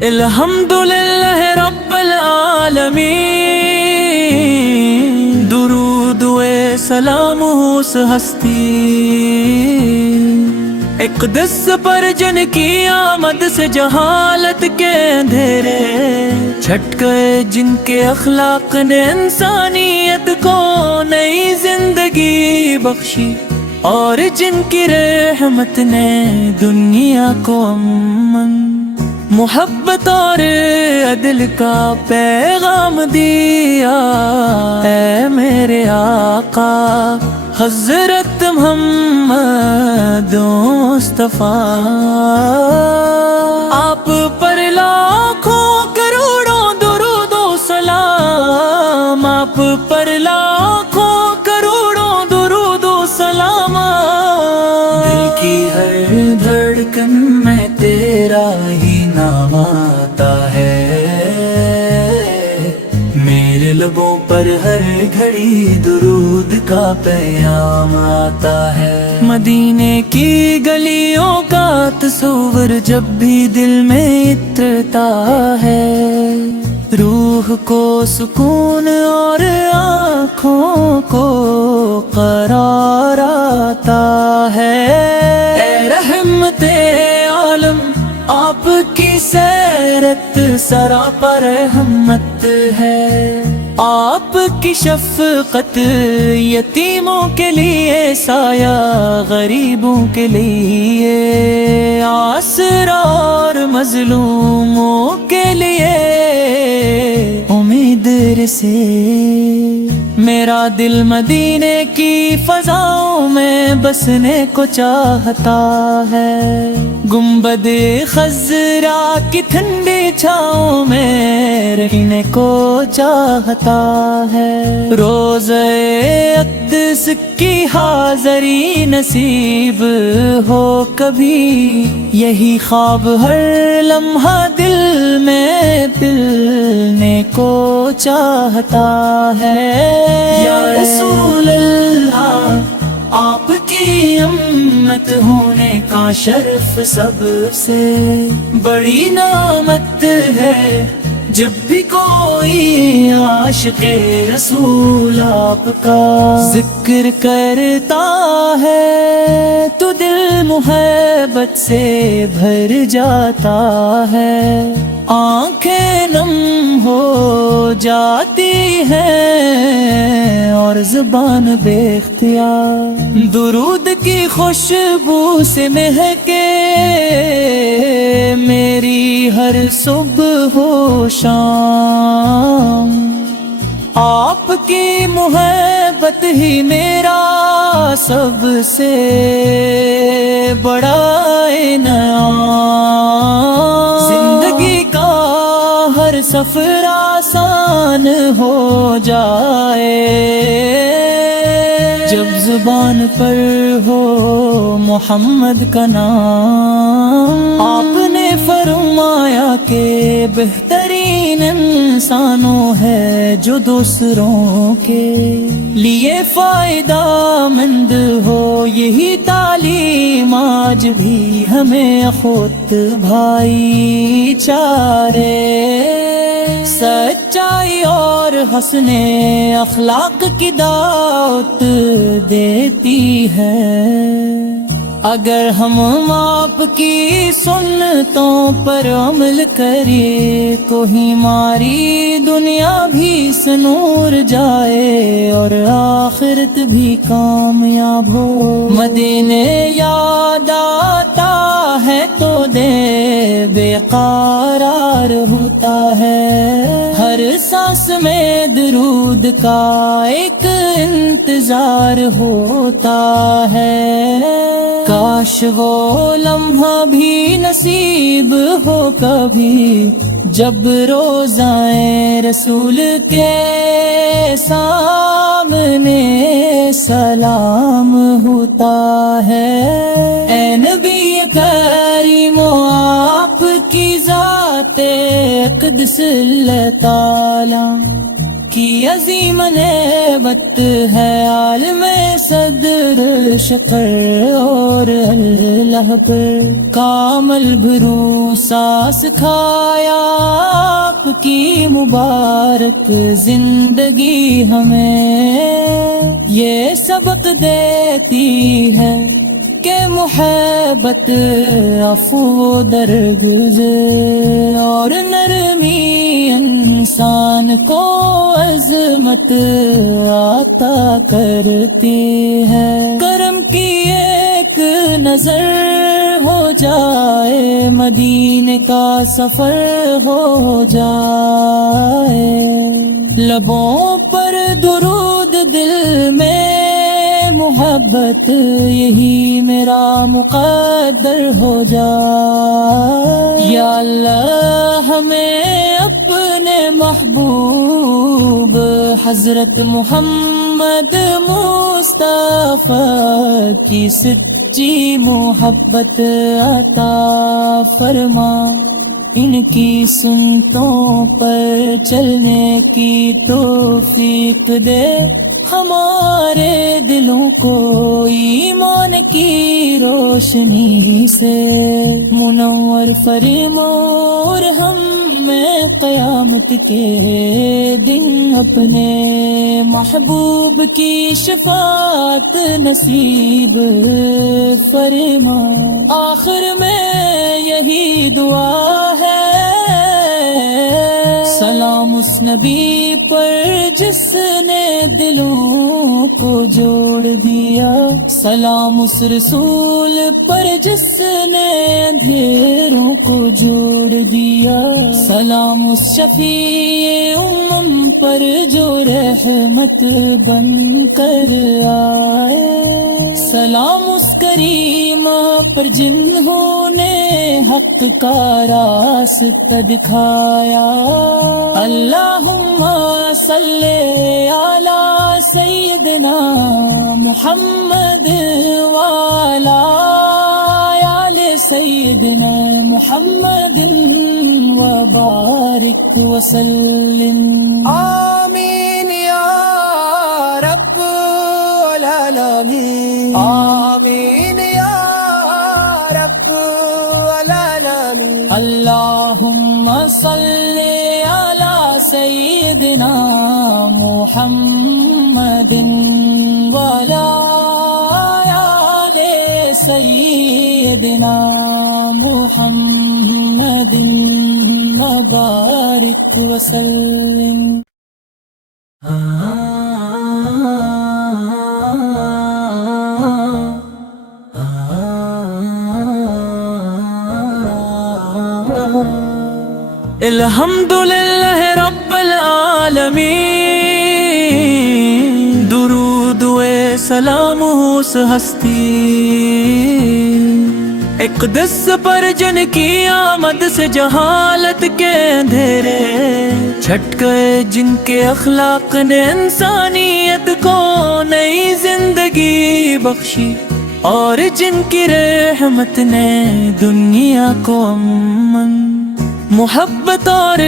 الحمدللہ رب العالمین، درود و سلام اس ہستی اقدس پر جن کی آمد سے جہالت کے اندھیرے چھٹ گئے، جن کے اخلاق نے انسانیت کو نئی زندگی بخشی، اور جن کی رحمت نے دنیا کو امن، محبت اور عدل کا پیغام دیا۔ اے میرے آقا حضرت محمد مصطفیٰ، آپ پر لاکھوں کروڑوں درود و سلام، آپ پر لاکھوں کروڑوں درود و سلام۔ دل کی ہر دھڑکن میں تیرا ہی نام آتا ہے، میرے لبوں پر ہر گھڑی درود کا پیام آتا ہے۔ مدینے کی گلیوں کا تصور جب بھی دل میں اترتا ہے، روح کو سکون اور آنکھوں کو قرار آتا ہے۔ اے رحمت عالم، آپ کی سیرت سراپا رحمت ہے، آپ کی شفقت یتیموں کے لیے، سایہ غریبوں کے لیے، آسرا اور مظلوموں کے لیے امید سے۔ میرا دل مدینے کی فضاؤں میں بسنے کو چاہتا ہے، گنبد خضرا کی ٹھنڈی چھاؤں میں رہنے کو چاہتا ہے، روضہ اقدس کی حاضری نصیب ہو کبھی، یہی خواب ہر لمحہ دل میں پلنے کو چاہتا ہے۔ یا رسول اللہ، آپ کی امت ہونے کا شرف سب سے بڑی نعمت ہے، جب بھی کوئی عاشق رسول آپ کا ذکر کرتا ہے تو دل محبت سے بھر جاتا ہے، آنکھیں نم ہو جاتی ہیں اور زبان بے اختیار درود کی خوشبو سے مہکے، میری ہر صبح و شام، آپ کی محبت ہی میرا سب سے بڑا انعام، زندگی کا ہر سفر آسان ہو جائے جب زبان پر ہو محمد کا نام۔ آپ نے فرمایا کہ بہترین انسانوں ہے جو دوسروں کے لیے فائدہ مند ہو، یہی تعلیم آج بھی ہمیں خود بھائی چارے، سچائی اور حسن اخلاق کی دعوت دیتی ہے۔ اگر ہم آپ کی سنتوں پر عمل کریں تو ہماری دنیا بھی سنور جائے اور آخرت بھی کامیاب ہو۔ مدینے یاد آتا ہے تو دل بے قرار ہوتا ہے، ہر سانس میں درود کا ایک انتظار ہوتا ہے، کاش وہ لمحہ بھی نصیب ہو کبھی جب روضائے رسول کے سامنے سلام ہوتا ہے۔ اے نبی کریم، آپ کی ذات اقدس اللہ تعالی کی عظیم نعمت ہے عالم صدر شکر اور اللہ پر کامل بھروسہ سکھایا آپ کی مبارک زندگی ہمیں یہ سبق دیتی ہے کہ محبت عفو درگزر اور نرمی انسان کو عظمت عطا کرتی ہے کرم کی ایک نظر ہو جائے مدینے کا سفر ہو جائے لبوں پر درود دل میں محبت یہی میرا مقدر ہو جائے یا اللہ ہمیں اپنے محبوب حضرت محمد مصطفیٰ کی سچی محبت عطا فرما ان کی سنتوں پر چلنے کی توفیق دے ہمارے دلوں کو ایمان کی روشنی سے منور فرما اور ہم میں قیامت کے دن اپنے محبوب کی شفاعت نصیب فرما آخر میں یہی دعا ہے سلام اس نبی پر جس نے دلوں کو جوڑ دیا سلام اس رسول پر جس نے اندھیروں کو جوڑ دیا سلام اس شفیع امم پر جو رحمت بن کر آئے سلام اس کریمہ پر جنہوں نے حق کا راستہ دکھایا اللہم صلی علی سیدنا محمد وعلی آل سیدنا محمد وبارک وسلم آمین یا رب العالمین آمین یا رب العالمین اللہم صلی علی سیدنا محمد وعلی آل سیدنا محمد وبارک وسلم الحمدللہ رب العالمین درود و سلام اس ہستی اقدس پر جن کی آمد سے جہالت کے اندھیرے چھٹ گئے جن کے اخلاق نے انسانیت کو نئی زندگی بخشی اور جن کی رحمت نے دنیا کو امن محبت اور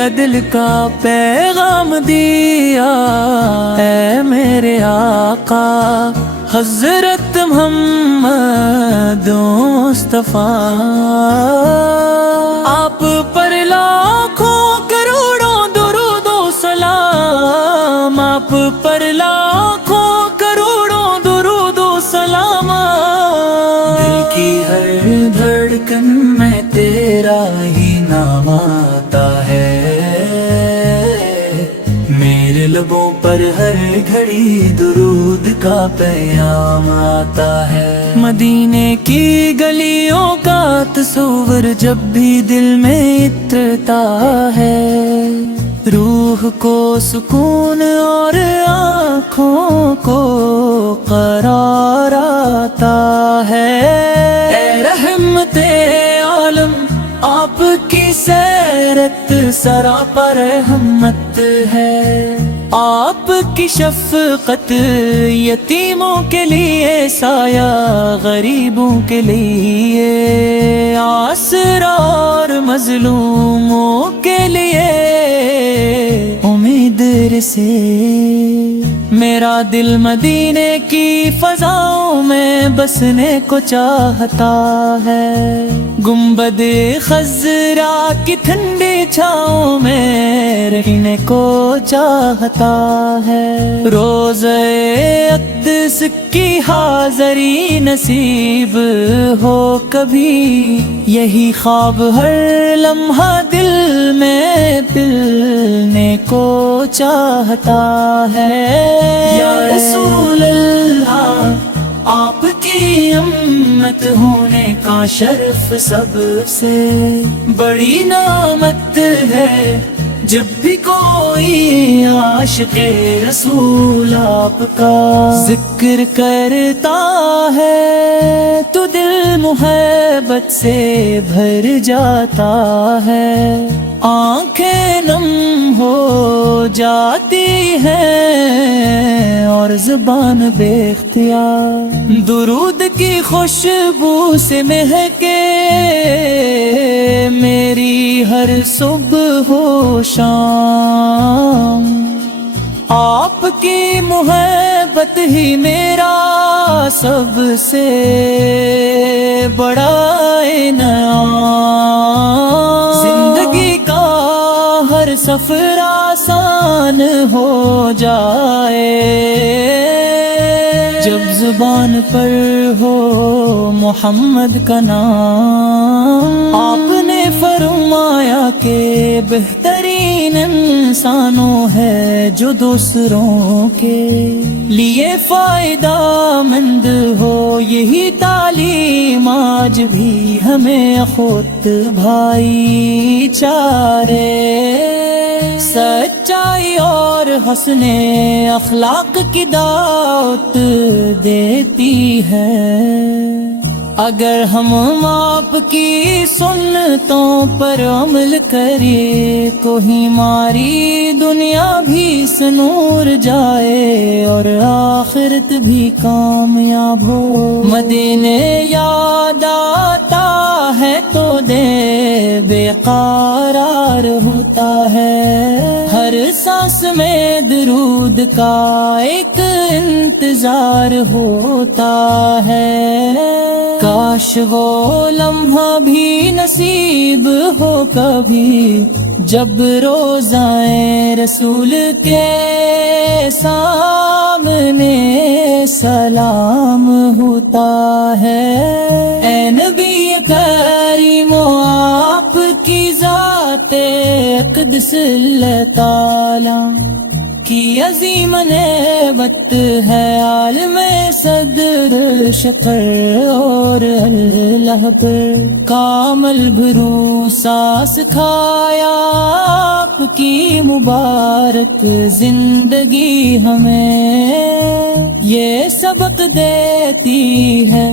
عدل کا پیغام دیا اے میرے آقا حضرت محمد مصطفیٰ آپ پر لاکھوں کروڑوں درود و سلام آپ پر لاکھوں کروڑوں درود و سلام دل کی ہر دھڑکن میں تیرا ہی نام آتا ہے میرے لبوں پر ہر گھڑی درود کا پیام آتا ہے مدینے کی گلیوں کا تصور جب بھی دل میں اترتا ہے روح کو سکون اور آنکھوں کو قرار آتا ہے اے رحمت عالم آپ کی سیرت سراپا رحمت ہے آپ کی شفقت یتیموں کے لیے سایہ غریبوں کے لیے آسرا اور مظلوموں کے لیے امید شہر سے میرا دل مدینے کی فضاؤں میں بسنے کو چاہتا ہے، گنبد خضرا کی ٹھنڈی چھاؤں میں رہنے کو چاہتا ہے، روضہ اقدس کی حاضری نصیب ہو کبھی، یہی خواب ہر لمحہ دل میں پلنے کو چاہتا ہے۔ یا رسول اللہ، آپ کی امت ہونے کا شرف سب سے بڑی نعمت ہے، جب بھی کوئی عاشق رسول آپ کا ذکر کرتا ہے تو دل محبت سے بھر جاتا ہے، آنکھیں نم ہو جاتی ہیں اور زبان بے اختیار درود کی خوشبو سے مہکے میری ہر صبح و شام، آپ کی محبت ہی میرا سب سے بڑا انعام، زندگی کا ہر سفر آسان ہو جائے جب زبان پر ہو محمد کا نام۔ آپ نے فرمایا کہ بہترین انسانوں ہے جو دوسروں کے لیے فائدہ مند ہو، یہی تعلیم آج بھی ہمیں خود بھائی چارے، سچائی اور حسن اخلاق کی دعوت دیتی ہے۔ اگر ہم آپ کی سنتوں پر عمل کریں تو ہماری دنیا بھی سنور جائے اور آخرت بھی کامیاب ہو۔ مدینے یاد آتا ہے تو دل بے قرار ہوتا ہے، ہر سانس میں درود کا ایک انتظار ہوتا ہے، کاش وہ لمحہ بھی نصیب ہو کبھی جب روضائے رسول کے سامنے سلام ہوتا ہے۔ اے نبی کریم، آپ کی ذات اقدس اللہ تعالی کی عظیم نعمت ہے، عالم صدر شکر اور اللہ پر کامل بھروسہ سکھایا، آپ کی مبارک زندگی ہمیں یہ سبق دیتی ہے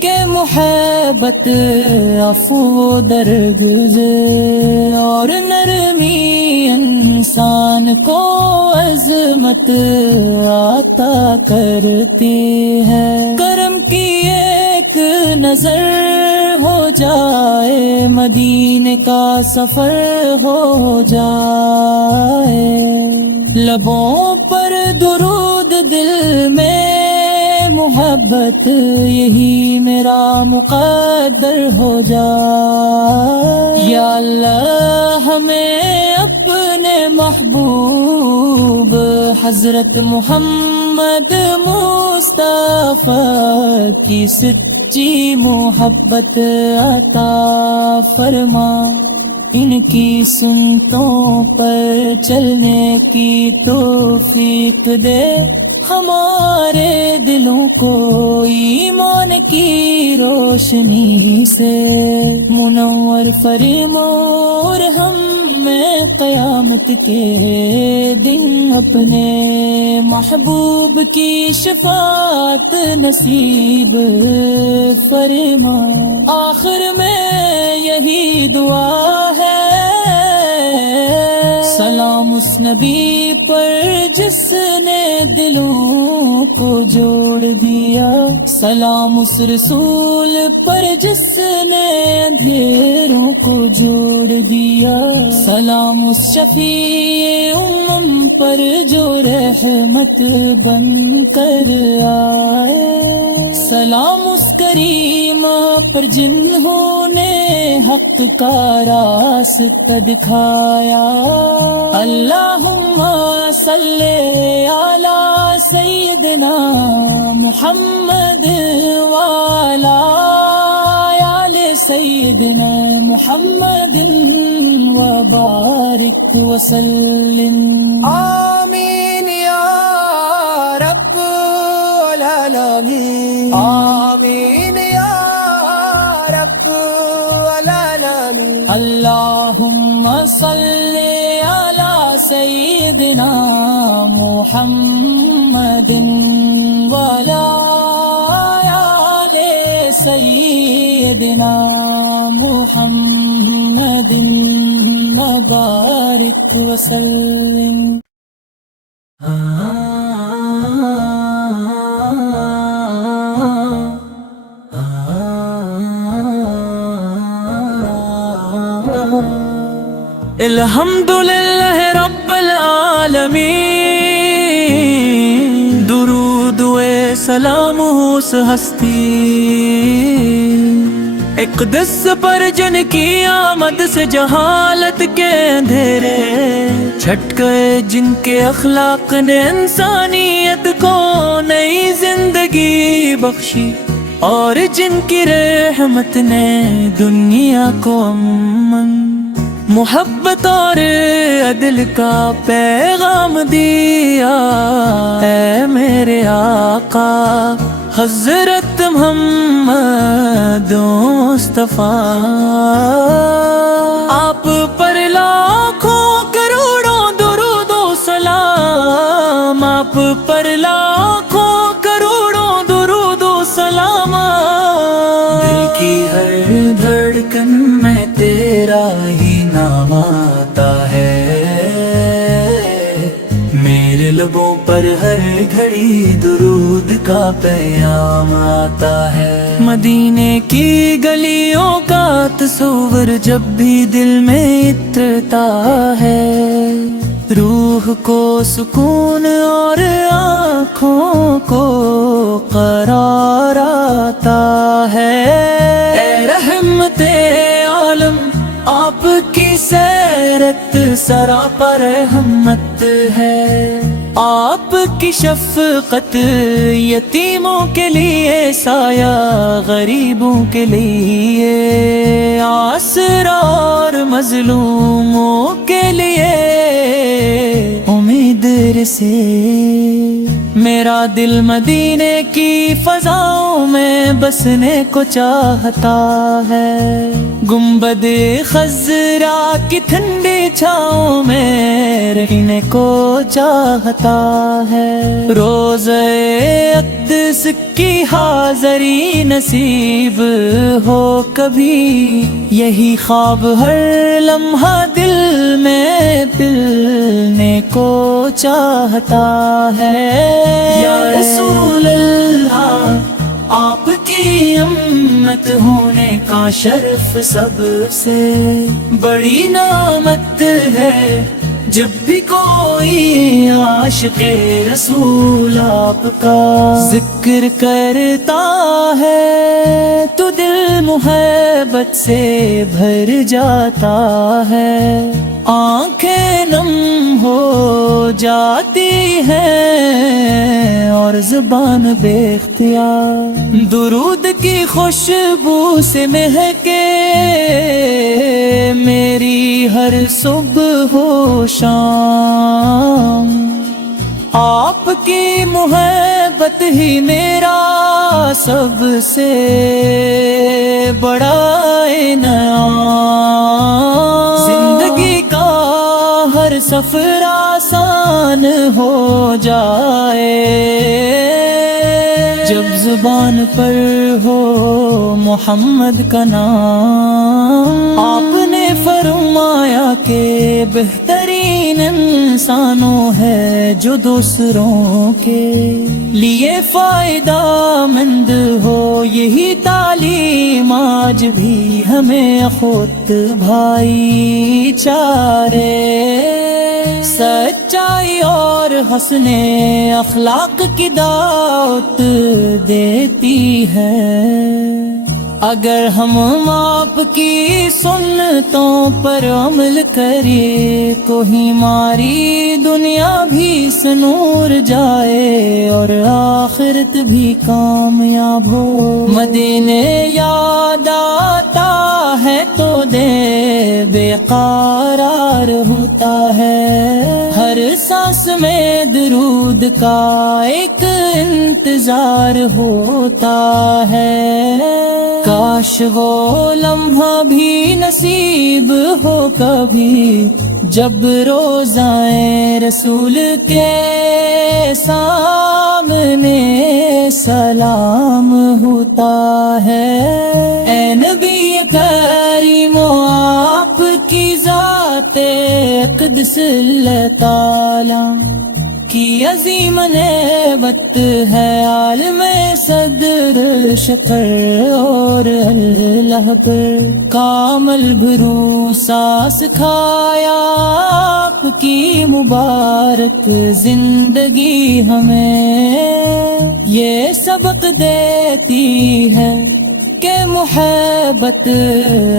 کہ محبت، عفو، درگزر اور نرمی انسان کو عظمت عطا کرتی ہے۔ کرم کی ایک نظر ہو جائے، مدینے کا سفر ہو جائے، لبوں پر درود دل میں محبت، یہی میرا مقدر ہو جائے۔ یا اللہ، ہمیں اپنے محبوب حضرت محمد مصطفیٰ کی سچی محبت عطا فرما، ان کی سنتوں پر چلنے کی توفیق دے، ہمارے دلوں کو ایمان کی روشنی سے منور فرما، اور ہمیں قیامت کے دن اپنے محبوب کی شفاعت نصیب فرما۔ آخر میں یہی دعا ہے، سلام اس نبی پر جس نے دلوں کو جوڑ دیا، سلام اس رسول پر جس نے اندھیروں کو جوڑ دیا، سلام اس شفیع امم پر پر جو رحمت بن کر آئے، سلام اس کریم پر جنہوں نے حق کا راستہ دکھایا۔ اللہم صلی علی سیدنا محمد وعلی آل سیدنا محمد وبارک وسلم۔ آمین یا رب العالمین، آمین یا رب العالمین۔ اللہم صلی علی سیدنا محمد وعلی آل سیدنا محمد وبارک وسلم۔ الحمدللہ رب العالمین، درود و سلام اس ہستی اقدس پر جن کی آمد سے جہالت کے اندھیرے چھٹ گئے، جن کے اخلاق نے انسانیت کو نئی زندگی بخشی، اور جن کی رحمت نے دنیا کو امن، محبت اور عدل کا پیغام دیا۔ اے میرے آقا حضرت محمد مصطفیٰ، آپ پر لاکھوں کروڑوں درود و سلام، آپ پر لاکھوں کروڑوں درود و سلام۔ دل کی ہر دھڑکن میں تیرا ہی نام آتا ہے، میرے لبوں پر ہر گھڑی درود کا پیام آتا ہے۔ مدینے کی گلیوں کا تصور جب بھی دل میں اترتا ہے، روح کو سکون اور آنکھوں کو قرار آتا ہے۔ اے رحمت عالم، آپ کی سیرت سراپا رحمت ہے، آپ کی شفقت یتیموں کے لیے سایہ، غریبوں کے لیے آسرا اور مظلوموں کے لیے امید سے۔ میرا دل مدینے کی فضاؤں میں بسنے کو چاہتا ہے، گنبد خضرا کی ٹھنڈی چھاؤں میں رہنے کو چاہتا ہے، روضہ اقدس کی حاضری نصیب ہو کبھی، یہی خواب ہر لمحہ دل میں پلنے کو چاہتا ہے۔ یا رسول اللہ، آپ کی امت ہونے کا شرف سب سے بڑی نعمت ہے، جب بھی کوئی عاشق رسول آپ کا ذکر کرتا ہے تو دل محبت سے بھر جاتا ہے، آنکھیں نم ہو جاتی ہیں اور زبان بے اختیار درود کی خوشبو سے مہکے، میری ہر صبح و شام آپ کی محبت ہی میرا سب سے بڑا انعام، زندگی کا ہر سفر آسان ہو جائے جب زبان پر ہو محمد کا نام۔ آپ نے فرمایا کہ بہترین انسانوں ہے جو دوسروں کے لیے فائدہ مند ہو، یہی تعلیم آج بھی ہمیں خود بھائی چارے سچائی اور حسن اخلاق کی دعوت دیتی ہے۔ اگر ہم آپ کی سنتوں پر عمل کریں تو ہماری دنیا بھی سنور جائے اور آخرت بھی کامیاب ہو۔ مدینے یاد آتا ہے تو دل بے قرار ہوتا ہے، ہر سانس میں درود کا ایک انتظار ہوتا ہے۔ کاش وہ لمحہ بھی نصیب ہو کبھی جب روضائے رسول کے سامنے سلام ہوتا ہے۔ اے نبی کریم آپ کی ذات اقدس اللہ تعالی کی عظیم نعمت ہے، عالم صدر شکر اور اللہ پر کامل بھروسہ سکھایا آپ کی مبارک زندگی ہمیں یہ سبق دیتی ہے کہ محبت،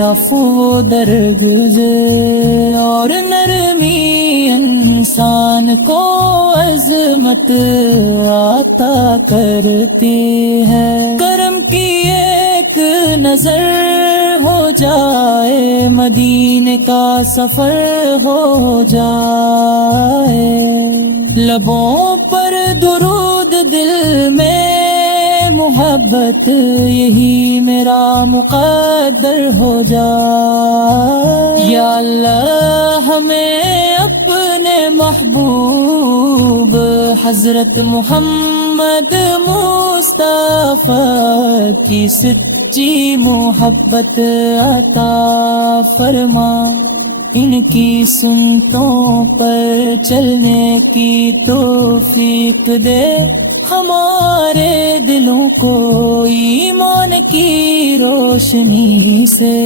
عفو، درگزر اور نرمی انسان کو عظمت عطا کرتی ہے۔ کرم کی ایک نظر ہو جائے، مدینے کا سفر ہو جائے، لبوں پر درود دل میں محبت، یہی میرا مقدر ہو جائے۔ یا اللہ ہمیں اپنے محبوب حضرت محمد مصطفیٰ کی سچی محبت عطا فرما، ان کی سنتوں پر چلنے کی توفیق دے، ہمارے دلوں کو ایمان کی روشنی سے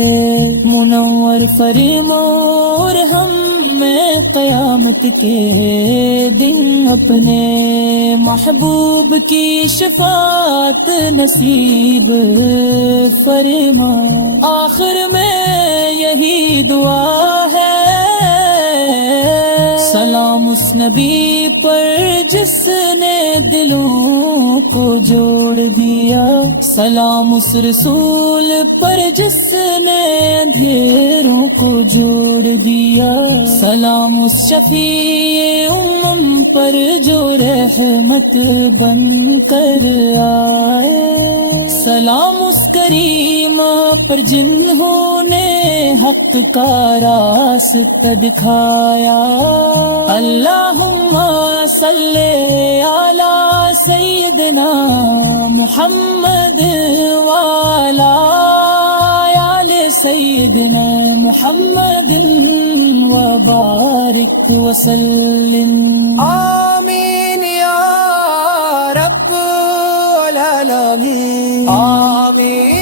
منور فرما، اور ہمیں قیامت کے دن اپنے محبوب کی شفاعت نصیب فرما۔ آخر میں یہی دعا ہے، سلام اس نبی پر جس نے دلوں کو جوڑ دیا، سلام اس رسول پر جس نے اندھیروں کو جوڑ دیا، سلام اس شفیع امم پر جو رحمت بن کر آئے، سلام اس کریم پر جنہوں نے حق کا راستہ دکھایا۔ اللہم صلی علی سیدنا محمد وعلی آل سیدنا محمد وبارک وسلم۔ آمین یا رب العالمین، آمین